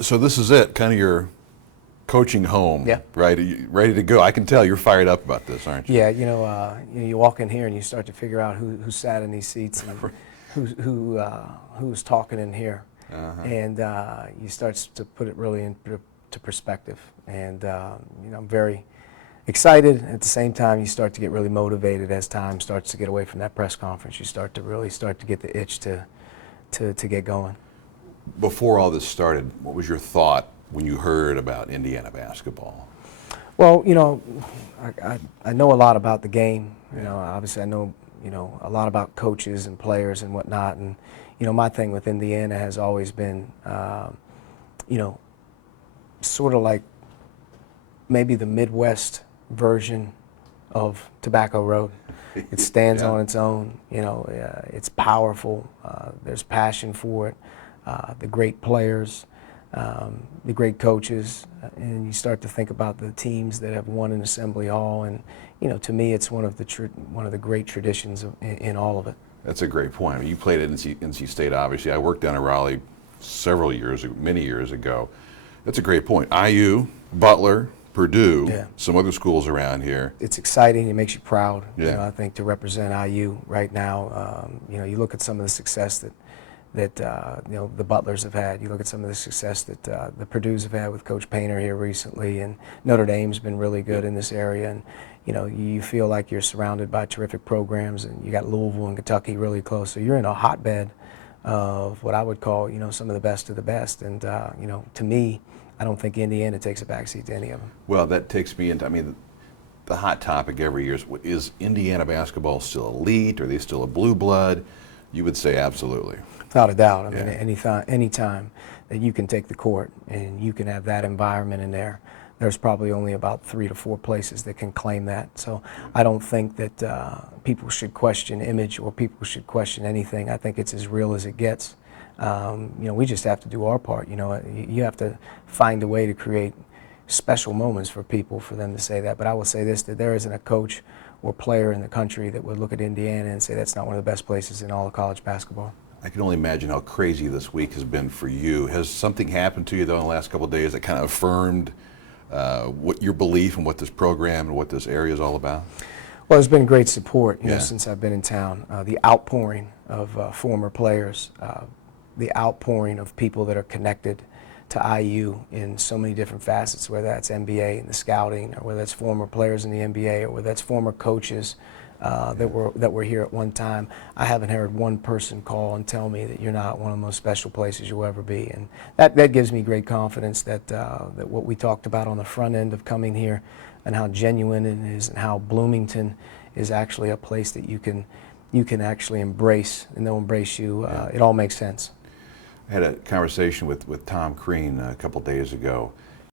So this is it, kind of your coaching home, Yeah. right? Are you ready to go? I can tell you're fired up about this, aren't you? Yeah, you walk in here and you start to figure out who sat in these seats and who's talking in here, and you start to put it really into perspective. And I'm very excited. At the same time, you start to get really motivated as time starts to get away from that press conference. You start to get the itch to get going. Before all this started, what was your thought when you heard about Indiana basketball? Well, I know a lot about the game. Obviously I know, a lot about coaches and players and whatnot. And, my thing with Indiana has always been, sort of like maybe the Midwest version of Tobacco Road. It stands on its own. It's powerful. There's passion for it. The great players, the great coaches, and you start to think about the teams that have won in Assembly Hall, and to me, it's one of the great traditions in all of it. That's a great point. I mean, you played at NC State, obviously. I worked down in Raleigh many years ago. That's a great point. IU, Butler, Purdue, some other schools around here. It's exciting. It makes you proud. Yeah. I think to represent IU right now. You look at some of the success that the Butlers have had. You look at some of the success that the Purdue's have had with Coach Painter here recently, and Notre Dame's been really good in this area. And you feel like you're surrounded by terrific programs, and you got Louisville and Kentucky really close. So you're in a hotbed of what I would call some of the best of the best. And to me, I don't think Indiana takes a backseat to any of them. Well, that takes me into, the hot topic every year is Indiana basketball still elite? Are they still a blue blood? You would say absolutely. Without a doubt. I mean, anytime that you can take the court and you can have that environment in there, there's probably only about 3 to 4 places that can claim that. So I don't think that people should question image or people should question anything. I think it's as real as it gets. We just have to do our part. You have to find a way to create special moments for people, for them to say that. But I will say this, that there isn't a coach or player in the country that would look at Indiana and say that's not one of the best places in all of college basketball. I can only imagine how crazy this week has been for you. Has something happened to you, though, in the last couple of days that kind of affirmed what your belief in what this program and what this area is all about? Well, there's been great support since I've been in town. The outpouring of former players, the outpouring of people that are connected to IU in so many different facets, whether that's NBA and the scouting, or whether that's former players in the NBA, or whether that's former coaches that were here at one time. I haven't heard one person call and tell me that you're not one of the most special places you'll ever be, and that gives me great confidence that that what we talked about on the front end of coming here, and how genuine it is, and how Bloomington is actually a place that you can actually embrace, and they'll embrace you. It all makes sense. I had a conversation with Tom Crean a couple days ago,